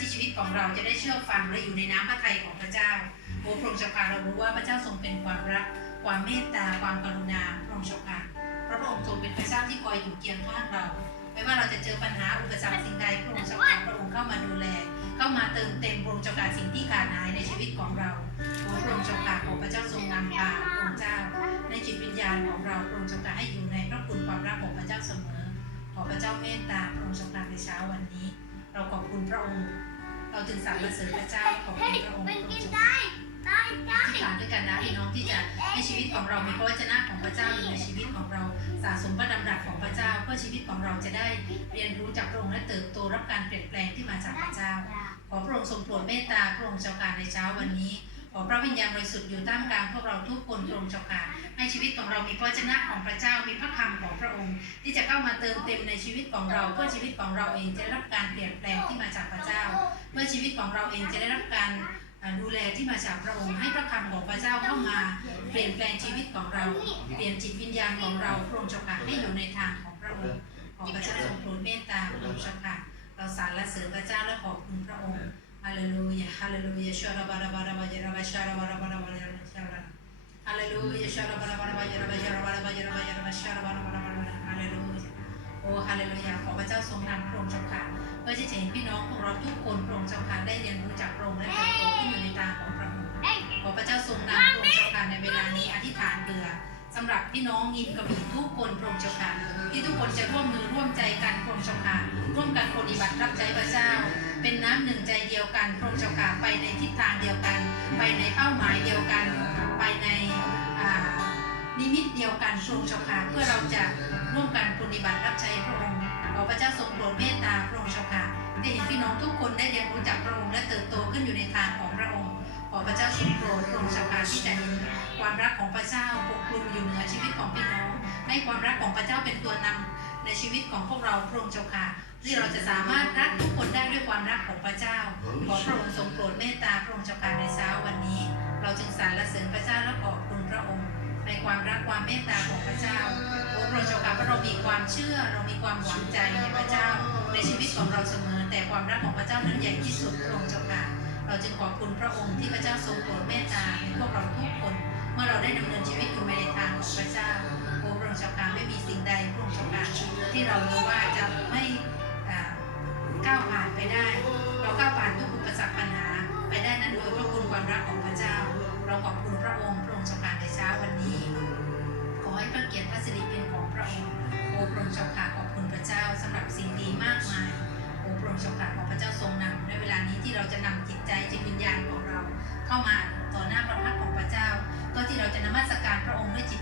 ที่ชีวิตของเราจะได้เชื่อฟังและอยู่ในน้ำพระทัยของพระเจ้าโอ้พระองค์เจ้าค่ะเรารู้ว่าพระเจ้าทรงเป็นความรัก ความเมตตา ความกรุณาพระองค์เจ้าค่ะพระองค์ทรงเป็นพระเจ้าที่คอยอยู่เคียงข้างเรา ไม่ว่าเราจะเจอปัญหาอุปสรรคสิ่งใดพระองค์เจ้าค่ะพระองค์เข้ามาดูแล เข้ามาเติมเต็มพระองค์เจ้าค่ะสิ่งที่ขาดหายในชีวิตของเราโอ้พระองค์เจ้าค่ะขอพระเจ้าทรงนำพาพระองค์เจ้า ในจิตวิญญาณของเราพระองค์เจ้าค่ะให้อยู่ในพระคุณความรักของพระเจ้าเสมอขอพระเจ้าเมตตาพระองค์เจ้าค่ะในเช้าวันนี้ เราขอบคุณพระองค์ เราจึงสรรเสริญพระเจ้าขอบคุณพระองค์พระองค์เจ้าค่ะที่ฐามด้วยกันนะพี่น้องที่จะให้ชีวิตของเรามีพระวจนะของพระเจ้าอยู่ในชีวิตของเราสะสมพระดำรัสของพระเจ้า เพื่อชีวิตของเราจะได้เรียนรู้จากพระองค์และเติบโตรับการเปลี่ยนแปลงที่มาจากพระเจ้าขอพระองค์ทรงโปรดเมตตาพระองค์เจ้าการในเช้าวันนี้ อพระวิญญาณบริสุทธิ์อยู่ท่ามกลางพวกเราทุกคนพระองค์เจ้าค่ะให้ชีวิตของเรามีพระวจนะของพระเจ้ามีพระคำของพระองค์ ที่จะเข้ามาเติมเต็มในชีวิตของเรา เพื่อชีวิตของเราเองจะได้รับการเปลี่ยนแปลงที่มาจากพระเจ้า เพื่อชีวิตของเราเองจะได้รับการดูแลที่มาจากพระองค์ให้พระคำของพระเจ้าเข้ามาเปลี่ยนแปลงชีวิตของเรา เปลี่ยนจิตวิญญาณของเราพระองค์เจ้าค่ะให้อยู่ในทางของพระองค์ขอพระเจ้าทรงโปรดเมตตาพระองค์เจ้าค่ะเราสรรเสริญพระเจ้าและขอบคุณพระองค์ ฮาเลลูยาฮาเลลูยาชาลาบาราบาราบายาราบาชาลาบาราบาราบายาราบาชาลาฮาเลลูยาชาลาบาราบาราบายาราบาชาลาบาราบายาราบายาราบาชาลาบาราบาราบายาฮาเลลูยาโอ้ฮาเลลูยาขอพระเจ้าทรงนำพระองค์เจ้าค่ะเพื่อที่จะเห็นพี่น้องของเราทุกคนพระองค์เจ้าค่ะได้เรียนรู้จากพระองค์และเติบโตขึ้นอยู่ในทาของพระองค์ขอพระเจ้าทรงนำพระองค์เจ้าค่ะในเวลานี้อธิษฐานเบื่อสำหรับพี่น้องยินกระบี่ทุกคนพระองค์เจ้าค่ะที่ทุกคนจะร่วมมือร่วมใจกันพระองค์เจ้าค่ะร่วมกันปฏิบัติรับใจพระเจ้า เป็นน้ำหนึ่งใจเดียวกันพระองค์เจ้าค่ะไปในทิศทางเดียวกัน ไปในเป้าหมายเดียวกัน ไปในนิมิตเดียวกันพระองค์เจ้าค่ะเพื่อเราจะร่วมกันปฏิบัติรับใช้พระองค์ขอพระเจ้าทรงโปรดเมตตาพระองค์เจ้าค่ะได้เห็นพี่น้องทุกคนได้เรียนรู้จากพระองค์และเติบโตขึ้นอยู่ในทางของพระองค์ขอพระเจ้าทรงโปรดพระองค์เจ้าค่ะที่จะเห็นความรักของพระเจ้าปกคลุมอยู่เหนือชีวิตของพี่น้องให้ความรักของพระเจ้าเป็นตัวนำ ในชีวิตของพวกเราพระองค์เจ้าค่ะ ที่เราจะสามารถรักทุกคนได้ด้วยความรักของพระเจ้า ขอพระองค์ทรงโปรดเมตตาพระองค์เจ้าค่ะในเช้าวันนี้ เราจึงสรรเสริญพระเจ้าและขอบคุณพระองค์ ในความรักความเมตตาของพระเจ้าโอ้พระองค์เจ้าค่ะเพราะเรามีความเชื่อเรามีความหวังใจในพระเจ้า ในชีวิตของเราเสมอ แต่ความรักของพระเจ้านั้นใหญ่ที่สุดพระองค์เจ้าค่ะเราจึงขอบคุณพระองค์ที่พระเจ้าทรงโปรดเมตตาในพวกเราทุกคน เมื่อเราได้ดำเนินชีวิตอยู่ในทางของพระเจ้าโอ้พระองค์เจ้าค่ะไม่มี รักของพระเจ้า เราขอบคุณพระองค์พระองค์เจ้าค่ะในเช้าวันนี้ ขอให้พระเกียรติพระสิริเป็นของพระองค์โอ้พระองค์เจ้าค่ะขอบคุณพระเจ้าสำหรับสิ่งดีมากมายโอ้พระองค์เจ้าค่ะขอพระเจ้าทรงนำในเวลานี้ที่เราจะนำจิตใจจิตวิญญาณของเรา เข้ามาต่อหน้าพระพักตร์ของพระเจ้า ก็ที่เราจะนมัสการพระองค์ด้วยจิต